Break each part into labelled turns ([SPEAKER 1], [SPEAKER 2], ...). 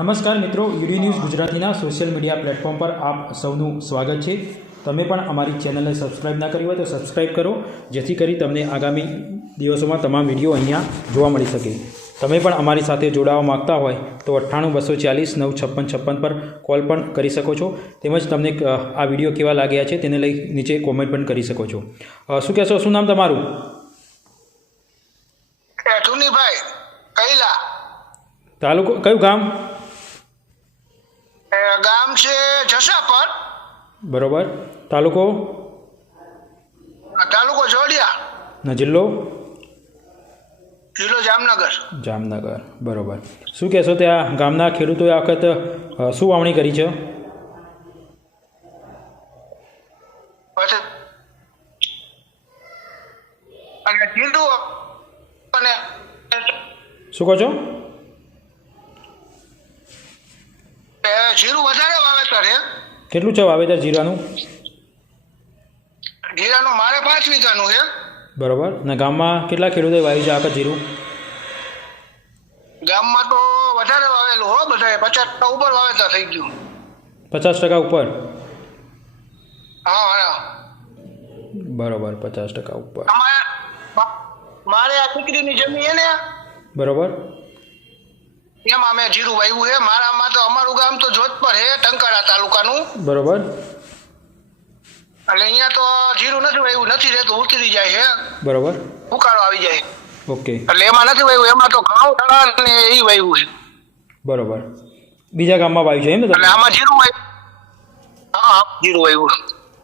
[SPEAKER 1] નમસ્કાર મિત્રો UD news ગુજરાતીના સોશિયલ મીડિયા પ્લેટફોર્મ પર આપ સૌનું સ્વાગત છે. તમે પણ અમારી ચેનલને સબસ્ક્રાઇબ ના કરી હોય તો સબસ્ક્રાઇબ કરો જેથી કરી તમને આગામી દિવસોમાં તમામ વીડિયો અહીંયા જોવા મળી શકે. તમે પણ અમારી સાથે જોડાવા માગતા હોય તો અઠ્ઠાણું બસો ચાલીસ નવ છપ્પન છપ્પન પર કોલ પણ કરી શકો છો. તેમજ તમને આ વીડિયો કેવા લાગ્યા છે તેને લઈ નીચે કોમેન્ટ પણ કરી શકો છો. શું કહેશો? શું નામ તમારું? તાલુકો કયું ગામ?
[SPEAKER 2] ગામ છે જસાપર
[SPEAKER 1] બરોબર. તાલુકો?
[SPEAKER 2] તાલુકો જોડિયા.
[SPEAKER 1] જિલ્લો?
[SPEAKER 2] જિલ્લો જામનગર.
[SPEAKER 1] જામનગર. બરોબર. શું કહેશો ત્યાં ગામના ખેડૂતોએ આ વખત શું વાવણી કરી છે?
[SPEAKER 2] પછી અને
[SPEAKER 1] શું કહો છો
[SPEAKER 2] એ જીરું વધારે વાવેતર છે
[SPEAKER 1] કેટલું છે વાવેતર જીરાનું?
[SPEAKER 2] જીરાનું મારે પાંચ વીઘાનું છે
[SPEAKER 1] બરોબર. ને ગામમાં કેટલા ખેડૂતો વાવી છે આખા જીરું?
[SPEAKER 2] ગામમાં તો વધારે વાવેલું હો બધા પચાસ ટકા ઉપર વાવેતર થઈ ગયું.
[SPEAKER 1] પચાસ ટકા ઉપર?
[SPEAKER 2] હા હા.
[SPEAKER 1] બરોબર પચાસ ટકા ઉપર.
[SPEAKER 2] મારે આ દીકરીની જમીન એને ને?
[SPEAKER 1] બરોબર.
[SPEAKER 2] એમાં અમે જીરું વાવ્યું છે. મારામાં તો અમારું ગામ તો જોધપર છે ટંકારા તાલુકાનું.
[SPEAKER 1] બરોબર.
[SPEAKER 2] એટલે અહીંયા તો જીરું નથી વાવ્યું નથી રહેતું ઉતરી જાય છે.
[SPEAKER 1] બરોબર.
[SPEAKER 2] ઉકાળો આવી જાય.
[SPEAKER 1] ઓકે.
[SPEAKER 2] એટલે એમાં નથી વાવ્યું એમાં તો ઘઉં ચણા ને એ વાવ્યું છે.
[SPEAKER 1] બરોબર. બીજા ગામમાં વાવ્યું છે એમ ને
[SPEAKER 2] એટલે આમાં જીરું વાવ્યું હા હા જીરું વાવ્યું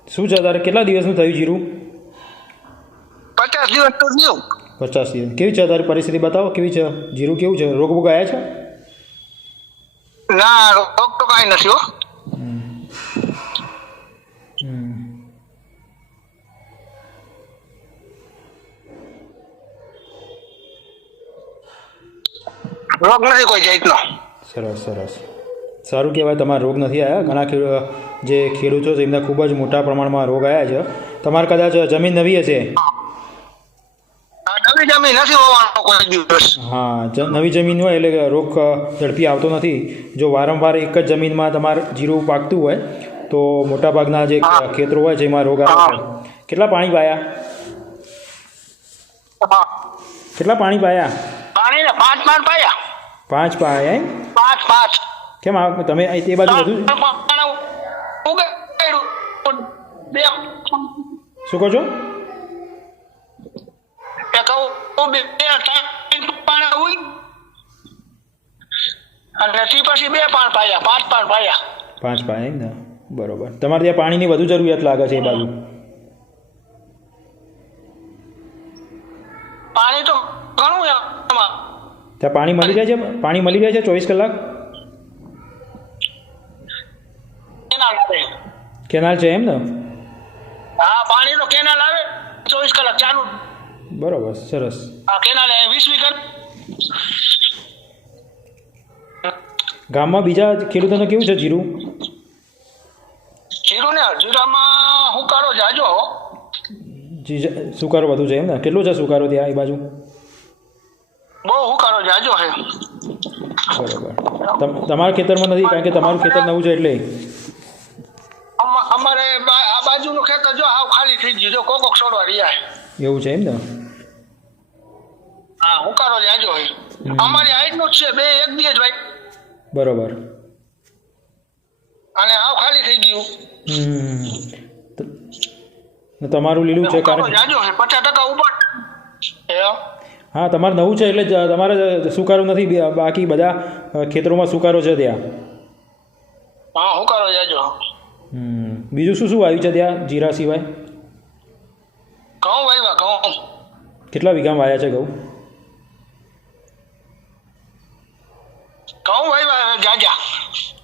[SPEAKER 1] શું છે તારે કેટલા દિવસનું થયું જીરું?
[SPEAKER 2] પચાસ દિવસ તો થયું.
[SPEAKER 1] પચાસ દિવસ. કેવી છે તારી પરિસ્થિતિ? બતાવો કેવી છે? જીરું કેવું છે? રોગ બોગ આવ્યા છે?
[SPEAKER 2] ના રોગ તો કાંઈ નથી રોગ નથી કોઈ જાતનો.
[SPEAKER 1] સરસ સરસ. સારું કહેવાય, તમારા રોગ નથી આવ્યા ઘણા જે ખેડૂતો છે, એમને ખૂબ જ મોટા પ્રમાણમાં રોગ આવ્યા છે. તમારે કદાચ જમીન નવી હશે?
[SPEAKER 2] નવી જમીન નથી હોવાનો કોઈ દિવસ.
[SPEAKER 1] હા નવી જમીન હોય એટલે રોગ ઝડપી આવતો નથી. જો વારંવાર એક જ જમીનમાં તમારે જીરું પાકતું હોય તો મોટાભાગના જે ખેતરો હોય જેમાં રોગ આવે કેટલા પાણી પાયા? કેટલા પાણી પાયા?
[SPEAKER 2] પાણી પાંચ પાંચ પાયા.
[SPEAKER 1] પાંચ પાયા એમ?
[SPEAKER 2] પાંચ પાંચ.
[SPEAKER 1] કેમ આ તમે એ તે બાજુ બધું શું કહો છો?
[SPEAKER 2] કહું બે બે પાણા ઉઈ. અને તે પછી બે પાણ પાયા પાંચ પાણ પાયા.
[SPEAKER 1] પાંચ પાયા ને? બરોબર. તમારે ત્યાં પાણીની વધુ જરૂરિયાત લાગે છે એ બાજુ?
[SPEAKER 2] પાણી તો ઘણું
[SPEAKER 1] ત્યાં પાણી મળી જાય છે? પાણી મળી જાય છે ચોવીસ કલાક?
[SPEAKER 2] કેનાલ આવે.
[SPEAKER 1] કેનાલ છે એમ ને?
[SPEAKER 2] હા પાણી તો કેનાલ આવે ચોવીસ કલાક ચાલુ.
[SPEAKER 1] બરોબર સરસ.
[SPEAKER 2] આ કેનાલ વીસ વીઘા
[SPEAKER 1] ગામમાં બીજા ખેડૂતોને કેવું છે જીરું?
[SPEAKER 2] જીરું ને જીરામાં હુકારો જાજો
[SPEAKER 1] જી સુકારો વધુ છે એમ ને? કેટલું છે સુકારો ત્યાં એ બાજુ?
[SPEAKER 2] બહુ હુકારો જાજો છે
[SPEAKER 1] બરોબર. તમ- તમારા ખેતરમાં નથી કારણ કે તમારું ખેતર નવું છે એટલે.
[SPEAKER 2] અમા- અમારે આ બાજુનું ખેતર જો આવ ખાલી થઈ ગયું જો કોક સોડવા છોડવા રહ્યા
[SPEAKER 1] એવું છે એમ ને?
[SPEAKER 2] હા હુકારો જાજો અમારી હાઈટનું છે બે એક બે જ ભાઈ.
[SPEAKER 1] બરોબર.
[SPEAKER 2] અને આવ ખાલી થઈ ગયું.
[SPEAKER 1] હમ. તમારું લીલું છે કારણ
[SPEAKER 2] જાજો છે પચાસ ટકા ઉપર.
[SPEAKER 1] હા તમારે નવું છે એટલે તમારે સુકારો નથી બાકી બધા ખેતરોમાં સુકારો છે ત્યાં.
[SPEAKER 2] હા હુકારો જાજો
[SPEAKER 1] હમ. બીજું શું શું આવ્યું છે ત્યાં જીરા સિવાય?
[SPEAKER 2] ઘઉં વાવ્યા ઘઉં.
[SPEAKER 1] કેટલા વીઘામાં આવ્યા છે ઘઉં?
[SPEAKER 2] ઘઉં વાવ્યા જાજા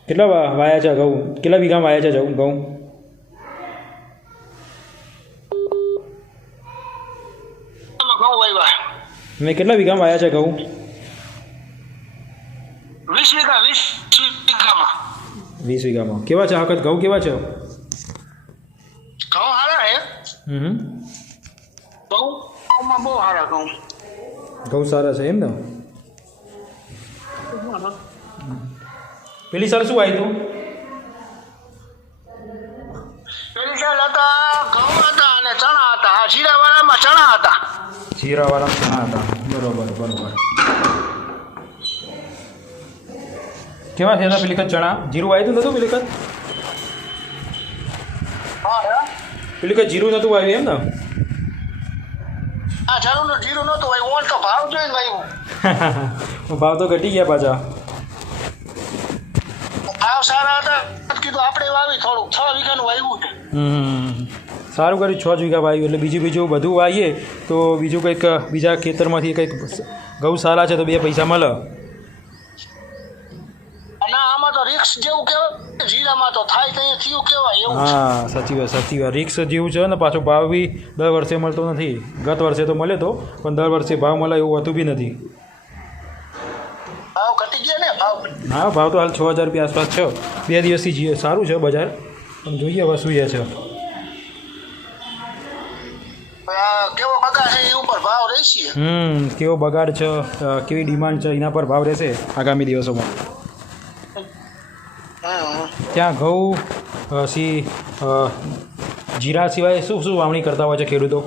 [SPEAKER 1] કેટલા વા- વાયા છે ઘઉં કેટલા વીઘામાં વાયા છે જવું ઘઉં
[SPEAKER 2] એમાં ઘઉં વાવ્યા
[SPEAKER 1] મેં કેટલા વીઘામાં વાયા છે ઘઉં
[SPEAKER 2] વીસ વીઘા વીસ વીઘામાં
[SPEAKER 1] વીસ વીઘામાં કેવા છે આ વખત ઘઉં કેવા છે
[SPEAKER 2] ઘઉં સારા હે
[SPEAKER 1] હમ
[SPEAKER 2] ઘઉં ઘઉંમાં બહુ સારા ઘઉં
[SPEAKER 1] ઘઉં સારા છે એમ ને પેલી સર શું આવ્યું હતું
[SPEAKER 2] પેલી સાલ હતા ઘઉં હતા અને ચણા હતા. જીરાવાળામાં ચણા હતા.
[SPEAKER 1] જીરાવાળામાં ચણા હતા. બરોબર બરોબર. કેવા થયા પેલી વખત ચણા? જીરું આવ્યું નતું પેલી વખત?
[SPEAKER 2] હા
[SPEAKER 1] પેલી વખત જીરું નતું આવ્યું એમ ને?
[SPEAKER 2] જરૂરનું જીરું નતું ભાઈ ઓન તો ભાવ જોઈને
[SPEAKER 1] ભાવ તો ઘટી ગયા પાછા.
[SPEAKER 2] ભાવ સારા હતા. કીધું આપણે વાવી થોડુંક. છ વીઘાનું વાવ્યું છે.
[SPEAKER 1] સારું કર્યું છ વીઘા વાવ્યું એટલે બીજું બીજું બધું વાવીએ તો બીજું કંઈક બીજા ખેતરમાંથી કંઈક સારા છે તો બે પૈસા મળે. હા સાચી વાત સાચી વાત. રિક્સ જેવું છે ને પાછો ભાવ બી દર વર્ષે મળતો નથી. ગત વર્ષે તો મળે તો પણ દર વર્ષે ભાવ મળે એવું હોતું બી નથી
[SPEAKER 2] ભાવ ઘટી ગયા ને ભાવ ઘટી
[SPEAKER 1] હા ભાવ તો હાલ છ હજાર રૂપિયા આસપાસ છે. બે દિવસથી જી- સારું છે બજાર. પણ જોઈએ હવે શું છે. હમ કેવો બગાડ છે કેવી ડિમાન્ડ છે એના પર ભાવ રહેશે આગામી દિવસોમાં. ત્યાં ઘઉં સી જીરા સિવાય શું શું વાવણી કરતા હોય છે ખેડૂતો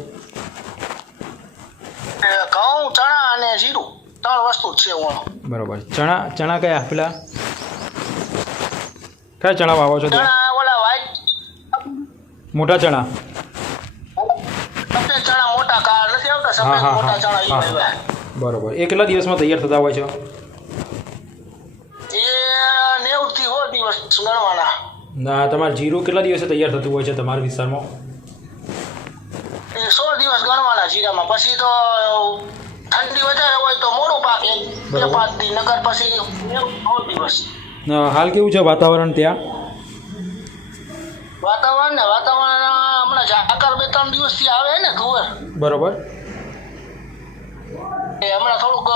[SPEAKER 2] એ ઘઉં ચણા અને જીરું ત્રણ વસ્તુ છે હું
[SPEAKER 1] બરોબર. ચણા ચણા કયા? પેલા કયા ચણા વાવો છો
[SPEAKER 2] ચણા ઓલા વ્હાઈટ
[SPEAKER 1] મોટા ચણા?
[SPEAKER 2] સફેદ ચણા મોટા કા નથી આવતા?
[SPEAKER 1] હા
[SPEAKER 2] સફેદ
[SPEAKER 1] હા
[SPEAKER 2] મોટા ચણા ઈ
[SPEAKER 1] હા
[SPEAKER 2] વાવ્યા.
[SPEAKER 1] બરોબર. એ કેટલા દિવસમાં તૈયાર થતા હોય છે?
[SPEAKER 2] એ નેવું થી સો દિવસ ગણવાના.
[SPEAKER 1] ના તમારે જીરું કેટલા દિવસે તૈયાર થતું હોય છે તમારા વિસ્તારમાં?
[SPEAKER 2] એ સો દિવસ ગણવાના જીરામાં. પછી તો ઠંડી વધારે હોય તો મોડું પાકે. બે. પાંચ દી નગર પછી નેવું દિવસ.
[SPEAKER 1] હાલ કેવું છે વાતાવરણ ત્યાં?
[SPEAKER 2] વાતાવરણ ને વાતાવરણ હમણાં ઝાકર બે ત્રણ દિવસથી આવે ને ધુવર.
[SPEAKER 1] બરોબર.
[SPEAKER 2] એ હમણાં થોડુંક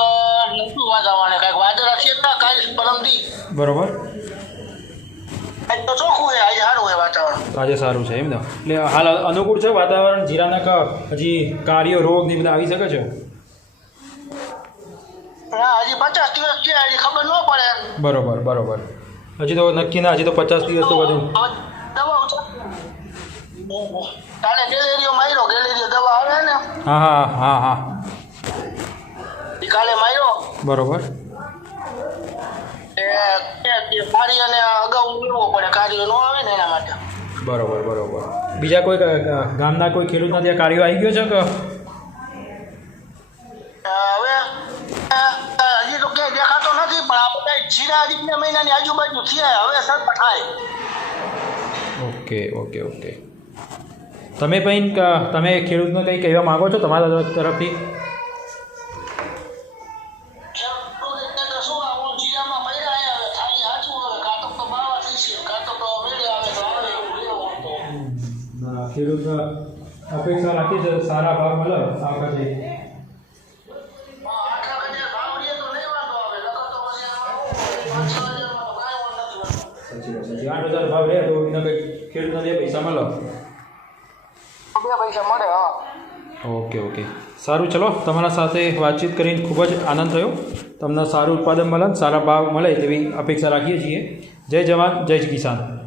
[SPEAKER 2] નતું વાતાવરણ કાંઈક વાદળા થયા કાલ પરમદી
[SPEAKER 1] બરોબર.
[SPEAKER 2] તો ચોખ્ખું છે આજે સારું છે વાતાવરણ.
[SPEAKER 1] આજે સારું છે એમ ને. એટલે હાલ અનુકૂળ છે વાતાવરણ? જીરાના ક હજી કાર્ય રોગ ને બધા આવી શકે છે?
[SPEAKER 2] હજી પચાસ દિવસ છે હજી ખબર ન પડે.
[SPEAKER 1] બરોબર બરોબર. હજી તો નક્કી ના હજી તો પચાસ દિવસ તો બધું.
[SPEAKER 2] તારે ગેલેરીઓ માર્યો ગેલેરીઓ દવા આવે ને.
[SPEAKER 1] હા હા હા હા.
[SPEAKER 2] કાલે માર્યો.
[SPEAKER 1] બરોબર.
[SPEAKER 2] કાર્ય ને અગાઉ મેળવવો પડે કાર્ય ન આવે ને એના માટે.
[SPEAKER 1] બરોબર બરોબર. બીજા કોઈ ગામના કોઈ ખેડૂતના ત્યાં કાર્યો આવી ગયો છે કે?
[SPEAKER 2] તો દેખાતો નથી પણ આ બધા જીરા હજી મહિનાની આજુબાજુ થયા હવે સર થાય.
[SPEAKER 1] Okay okay okay. તમે પણ તમે ખેડૂતને કંઈ કહેવા માગો છો તમારા તરફ- તરફથી?
[SPEAKER 2] ખેડૂત એટલે તો સારા આ મળે
[SPEAKER 1] આ પૈડા આઠ હજાર ભાવ રહે તો એના કંઈક ખેડૂતને બે પૈસા મળે.
[SPEAKER 2] બે પૈસા મળે હા.
[SPEAKER 1] Okay okay. સારું ચલો. તમારા સાથે વાતચીત કરીને ખૂબ જ આનંદ થયો. તમને સારું ઉત્પાદન મળે સારા ભાવ મળે તેવી અપેક્ષા રાખીએ છીએ. જય જવાન જય કિસાન.